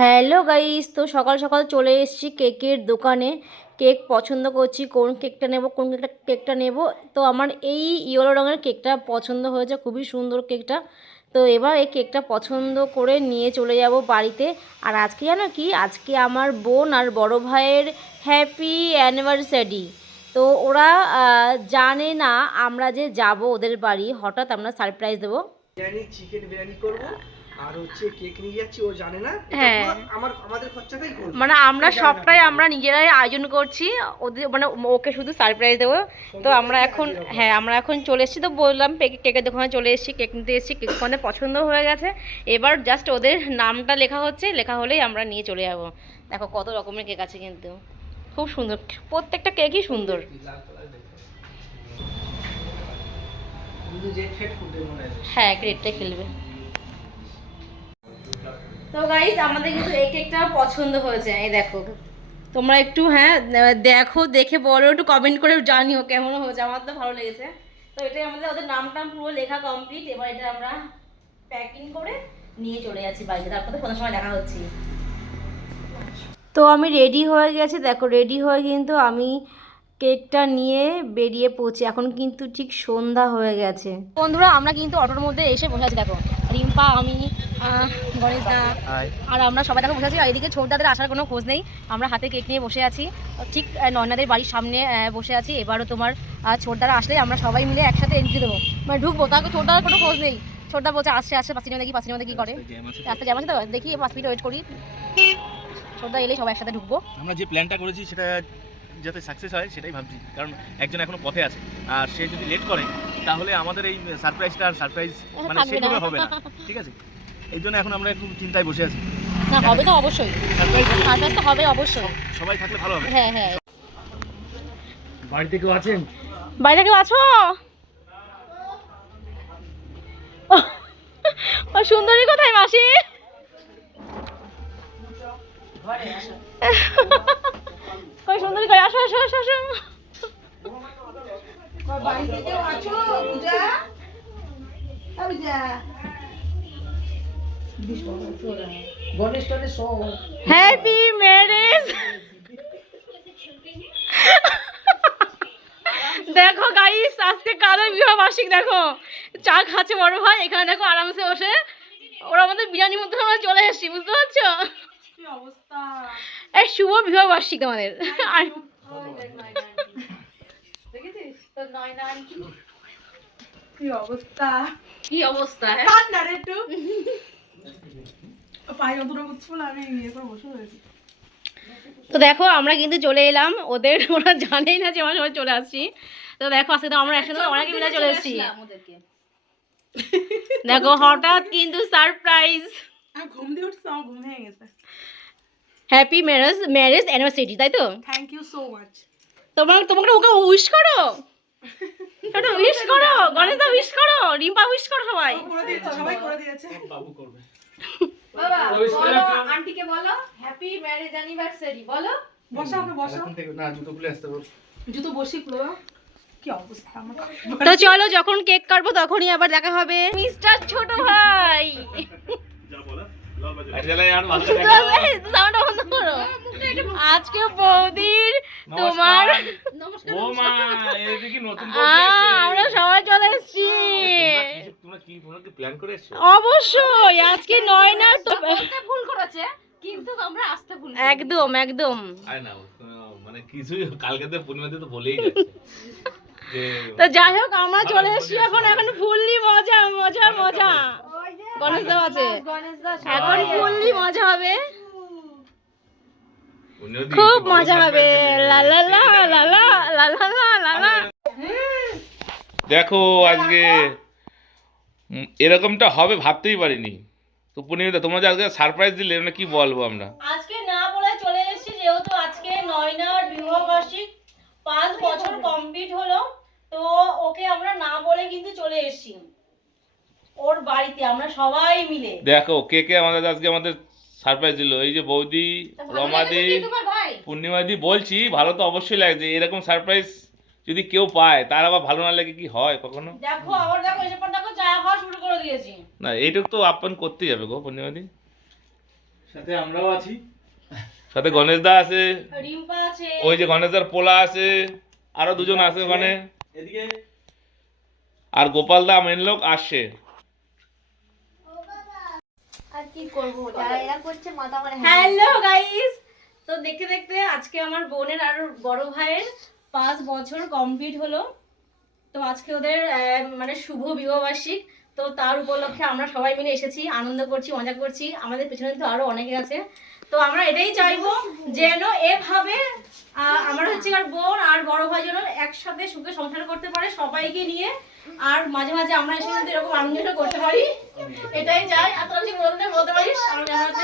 Hello guys, তো সকাল সকাল চলে এসেছি কেকের দোকানে। কেক পছন্দ করছি, কোন কেকটা নেব, কোন কেকটা কেকটা নেব। তো আমার এই ইয়েলো রঙের কেকটা পছন্দ হয়েছে, খুবই সুন্দর কেকটা। তো এবার এই কেকটা পছন্দ করে নিয়ে চলে যাব বাড়িতে। আর আজকে জানো কি? আজকে আমার বোন আর বড় ভাইয়ের হ্যাপি অ্যানিভার্সারি তো ওরা জানে না আমরা যে যাব ওদের বাড়ি। হঠাৎ আমরা সারপ্রাইজ দেবো। চিকেন বিরিয়ানি করব। আর হচ্ছে কেক নিয়ে যাচ্ছি ও জানে না হ্যাঁ। আমার আমাদের খরচাটাই করব মানে আমরা সবটাই আমরা নিজেরাই আয়োজন করছি ওদের মানে ওকে শুধু সারপ্রাইজ দেবো। তো আমরা এখন হ্যাঁ আমরা এখন চলে এসেছি তো বললাম কেকের দোকানে চলে এসেছি কেক নিতে এসেছি কেক আমাদের পছন্দ হয়ে গেছে। এবার জাস্ট ওদের নামটা লেখা হচ্ছে লেখা হলেই আমরা নিয়ে চলে যাব। দেখো কত রকমের কেক আছে কিন্তু। খুব সুন্দর প্রত্যেকটা কেকই সুন্দর। হয়। গ্রেটটা খেলবে। তো গাইস আমাদের কিন্তু এই কেকটা পছন্দ হয়েছে। এই দেখো। তোমরা একটু হ্যাঁ দেখো, দেখে বলো, একটু কমেন্ট করে জানিও কেমন হয়েছে। আমার তো ভালো লেগেছে। তো এটাই আমাদের, ওদের নাম টাম পুরো লেখা কমপ্লিট এবার এটা আমরা প্যাকিং করে নিয়ে চলে যাচ্ছি বাড়িতে। তারপর কোনো সময় দেখা হচ্ছে। তো আমি রেডি হয়ে গেছি। দেখো রেডি হয়ে কিন্তু আমি কেকটা নিয়ে বেরিয়ে পড়ছি। এখন কিন্তু ঠিক সন্ধ্যা হয়ে গেছে। বন্ধুরা, আমরা কিন্তু অটোর মধ্যে এসে বসে আছি, দেখো। রিম্পা, আমি আহ, আর আমরা সবাই দেখো বসে আছি আর এদিকে ছোটদাদের আসার কোনো খোঁজ নেই। আমরা হাতে কেক নিয়ে বসে আছি। ঠিক নয়নাদের বাড়ির সামনে বসে আছি। এবারও তোমার ছোটদারা আসলে আমরা সবাই মিলে একসাথে এন্ট্রি দেবো। মানে ঢুকবো তাকে ছোটদার কোনো খোঁজ নেই। ছোট ছোটদা বলছে আসছে আসছে পাঁচ দেখি পাঁচ কী করে? রাস্তা জ্যাম আছে তো। দেখি পাঁচ মিনিট ওয়েট করি। ছোটদা এলেই সবাই একসাথে ঢুকবো। আমরা যে প্ল্যানটা করেছি সেটা যাতে সাকসেস হয় সেটাই ভাবছি। কারণ একজন এখনও পথে আছে। আর সে যদি লেট করে তাহলে আমাদের এই সারপ্রাইজটা আর সারপ্রাইজ মানে থাকবে সেভাবে হবে না। ঠিক আছে? এই জন্য এখন আমরা একটু চিন্তায় বসে আছি। না হবে তো অবশ্যই। সারপ্রাইজ তো হবে অবশ্যই। সবাই থাকলে ভালো হবে। হ্যাঁ হ্যাঁ। বাড়িতে কেউ আছেন? বাড়িতে কেউ আছো? ও সুন্দরী কোথায় মাসি? হ্যাপি ম্যারেজ দেখো গাইস আজকে কারও বিবাহ বার্ষিক দেখো। চা খাচ্ছে বড় ভাই এখানে দেখো আরামসে বসে। ওরা আমাদের বিরিয়ানি মধ্যে আমরা চলে এসেছি বুঝতে পারছ? এই শুভ বিবাহ বার্ষিক তোমাদের আর কি অবস্থা? কি অবস্থা? হ্যাঁ? একটু। তো দেখো আমরা কিন্তু চলে এলাম। ওদের ওরা জানেই না যে আমরা সবাই চলে আসছি। তো দেখো আজকে তো আমরা একসাথে অনেকে মিলে চলে এসেছি। দেখো হঠাৎ কিন্তু সারপ্রাইজ ঘুম দিয়ে উঠছি আমার ঘুম ভেঙে গেছে। হ্যাপি ম্যারেজ ম্যারেজ অ্যানিভার্সারি তাই তো? থ্যাংক ইউ সো মাচ তোমার তোমাকে ওকে উইশ করো। একটা উইশ করো। গণেশদা উইশ করো। রিম্পা উইশ করো সবাই। সবাই করে দিয়েছে। বাবু করবে। আন্টিকে বলো হ্যাপি ম্যারেজ অ্যানিভার্সারি বলো। বসা ওকে বসা। এখন থেকে না জুতো খুলে আসতে বল। জুতো বসি পুরো কি অবস্থা আমার? তো চলো যখন কেক কাটবো তখনই আবার দেখা হবে। মিস্টার ছোট ভাই। আজকে বৌদির তোমার আমরা সবাই চলে এসেছি। অবশ্যই আজকে নয় না তো ভুল করেছে কিন্তু আমরা আসতে ভুল একদম একদম। মানে কিছুই কালকে তো পূর্ণিমাতে তো বলেই তো যাই হোক আমরা চলে এসেছি এখন এখন ফুললি মজা মজা মজা। গণেশ দাও আছে এখন ফুললি মজা হবে খুব মজা হবে লা লা লা লা লা লা লা লা লা লা দেখো আজকে এরকমটা হবে ভাবতেই পারিনি তো পূর্ণিমাদা তোমরা যে আজকে সারপ্রাইজ দিলে মানে কি বলব আমরা আজকে না বলে চলে এসেছি যেহেতু আজকে নয়নার বিবাহ বার্ষিক পাঁচ বছর কমপ্লিট হলো তো ওকে আমরা না বলে কিন্তু চলে এসেছি ওর বাড়িতে আমরা সবাই মিলে। দেখো কে কে আমাদের আজকে আমাদের সারপ্রাইজ দিল? এই যে বৌদি রমাদি পূর্ণিমাদি বলছি ভালো তো অবশ্যই লাগছে। এরকম সারপ্রাইজ যদি কেউ পায় তার আবার ভালো না লাগে কি হয় কখনো? দেখো আবার দেখো এসে পর দেখো চা খাওয়া শুরু করে দিয়েছি। না এইটুকু তো আপ্যায়ন করতেই যাবে গো পূর্ণিমাদি। সাথে আমরাও আছি। সাথে গণেশ দা আছে রিম্পা আছে। ওই যে গণেশ দার পোলা আছে আরও দুজন আছে ওখানে। এদিকে। আর গোপাল দা মেন লোক আসছে। আর কি করব? যারা এরা করছে মাথা হ্যালো গাইস তো দেখতে দেখতে আজকে আমার বোনের আর বড় ভাইয়ের পাঁচ বছর কমপ্লিট হলো। তো আজকে ওদের মানে শুভ বিবাহবার্ষিক। তো তার উপলক্ষে আমরা সবাই মিলে এসেছি আনন্দ করছি মজা করছি। আমাদের পেছনে তো আরও অনেকে আছে। তো আমরা এটাই চাইব যেন এভাবে আমার হচ্ছে আর বোন আর বড় ভাই যেন একসাথে সুখে সংসার করতে পারে সবাইকে নিয়ে। আর মাঝে মাঝে আমরা এসে এরকম আনন্দ করতে পারি এটাই চাই আর তোরা যদি বলতে পারিস? আমি জানাতে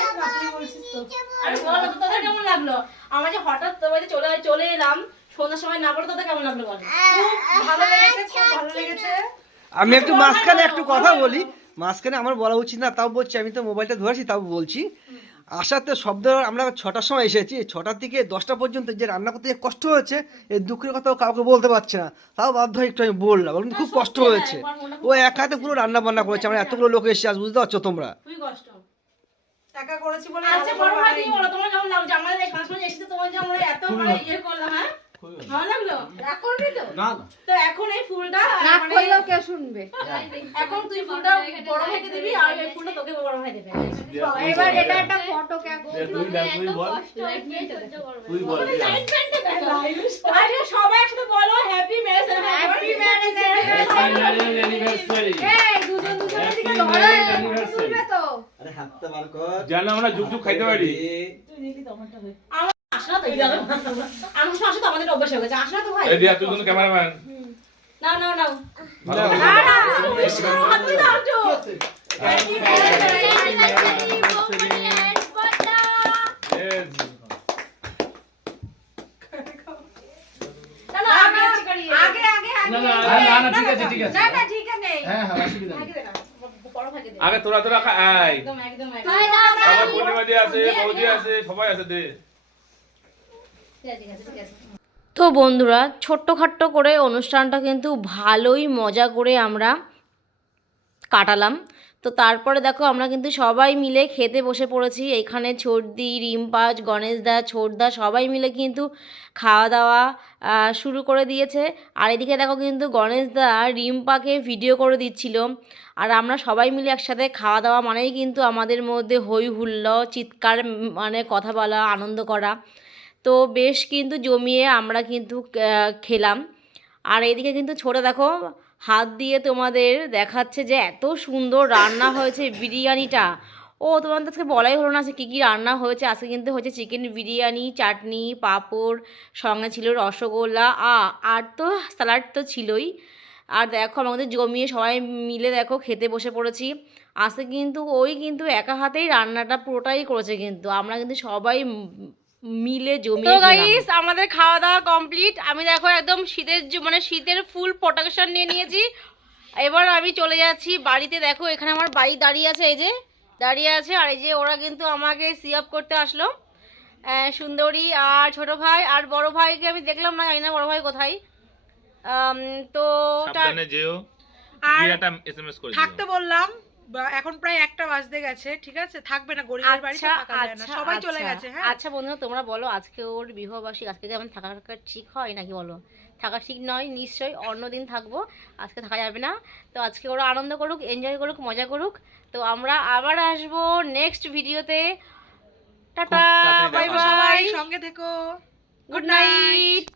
বলছিস তো। আর বল তোদের কেমন লাগল? আমার যে হঠাৎ বাড়িতে চলে চলে এলাম, সন্ধ্যার সময় না বলে তোদের কেমন লাগল বল? ভালো লেগেছে, খুব ভালো লেগেছে। আমি একটু মাঝখানে একটু কথা বলি। মাঝখানে আমার বলা উচিত না, তাও বলছি, আমি তো মোবাইলটা ধরেছি, তাও বলছি। আসাতে শব্দ আমরা ছটার সময় এসেছি ছটার থেকে দশটা পর্যন্ত যে রান্না করতে যে কষ্ট হয়েছে এই দুঃখের কথা ও কাউকে বলতে পারছে না। তাও বাধ্য হয়ে একটু আমি বললাম কিন্তু খুব কষ্ট হয়েছে। ও এক হাতে পুরো রান্না বান্না করেছে আমরা এতগুলো লোক এসে আজ বুঝতে পারছ তোমরা। একা করেছি বলে আচ্ছা বড় ভাই বলো তোমার কেমন লাগল? যে আমাদের এই ফাংশনে এসেছে তোমার যে আমরা এত ভাই ইয়ে করলাম হ্যাঁ? ভালো লাগল? রাগ করবি তো? না না। তো এখন এই ফুলটা রাগ করলেও কেউ শুনবে? এখন তুই ফুলটা বড় ভাইকে দিবি আর এই ফুলটা তোকে বড় ভাই দেবে। এবার এটা একটা ফটো কে তুই দেখ তুই বল। তুই বল আরে সবাই একসাথে বলো happy marriage happy marriage anniversary এই দুজন দুজনের দিকে লড়াই তুলবে তো। যেন আমরা যুগ যুগ খাইতে পারি। আমি বলছি, তো আমাদের অভ্যাস হয়ে গেছে। তো ভাই। এই দিয়া তুই কিন্তু ক্যামেরাম্যান না না না। হাত দাও আগে হ্যাঁ হ্যাঁ অসুবিধা নেই। ভাইকে দে না, বড় ভাইকে দে। আগে তোরা তোরা আয় একদম একদম একদম। পূর্ণিমা দিয়ে আছে বৌদি আছে সবাই আছে দে ঠিক আছে, ঠিক আছে, ঠিক আছে। তো বন্ধুরা, ছোট্টখাট্ট করে অনুষ্ঠানটা কিন্তু ভালোই মজা করে আমরা কাটালাম। তো তারপরে দেখো, আমরা কিন্তু সবাই মিলে খেতে বসে পড়েছি। এখানে ছোটদি রিম্পাজ, গণেশদা, ছোটদা সবাই মিলে কিন্তু খাওয়া দাওয়া শুরু করে দিয়েছে। আর এদিকে দেখো কিন্তু গণেশদা রিম্পাকে ভিডিও করে দিচ্ছিল। আর আমরা সবাই মিলে একসাথে খাওয়া দাওয়া মানেই কিন্তু আমাদের মধ্যে হই হুল্লো চিৎকার মানে কথা বলা, আনন্দ করা। তো বেশ কিন্তু জমিয়ে আমরা কিন্তু খেলাম। আর এদিকে কিন্তু ছোটো দেখো, হাত দিয়ে তোমাদের দেখাচ্ছে যে এত সুন্দর রান্না হয়েছে বিরিয়ানিটা। ও, তোমাদের আজকে বলাই হলো না যে কী কী রান্না হয়েছে। আজকে কিন্তু হয়েছে চিকেন বিরিয়ানি, চাটনি, পাঁপড়, সঙ্গে ছিল রসগোল্লা। আ, আর তো স্যালাড তো ছিলই। আর দেখো আমাদের জমিয়ে সবাই মিলে দেখো খেতে বসে পড়েছি। আজকে কিন্তু ওই কিন্তু একা হাতেই রান্নাটা পুরোটাই করেছে কিন্তু। আমরা কিন্তু সবাই মিলে জমিয়ে তো গাইস আমাদের খাওয়া দাওয়া কমপ্লিট আমি দেখো একদম শীতের মানে শীতের ফুল প্রোটেকশন নিয়ে নিয়েছি। এবার আমি চলে যাচ্ছি বাড়িতে। দেখো এখানে আমার বাড়ি দাঁড়িয়ে আছে এই যে দাঁড়িয়ে আছে। আর এই যে ওরা কিন্তু আমাকে সি আপ করতে আসলো। সুন্দরী আর ছোট ভাই আর বড় ভাইকে আমি দেখলাম না জানি না বড় ভাই কোথায়। তো যেও। আর গিয়ে এসএমএস করে থাকতে বললাম। এখন প্রায় একটা বাজতে গেছে ঠিক আছে? থাকবে না গরিবের বাড়িতে আচ্ছা থাকা যায় না আচ্ছা সবাই চলে আচ্ছা। গেছে হ্যাঁ? আচ্ছা বন্ধুরা তোমরা বলো আজকে ওর বিবাহবার্ষিক আজকে যেমন থাকা থাকা ঠিক হয় নাকি বলো? থাকা ঠিক নয় নিশ্চয়ই অন্য দিন থাকব আজকে থাকা যাবে না। তো আজকে ওরা আনন্দ করুক এনজয় করুক মজা করুক। তো আমরা আবার আসব নেক্সট ভিডিওতে টাটা বাই বাই সঙ্গে থেকো। Good night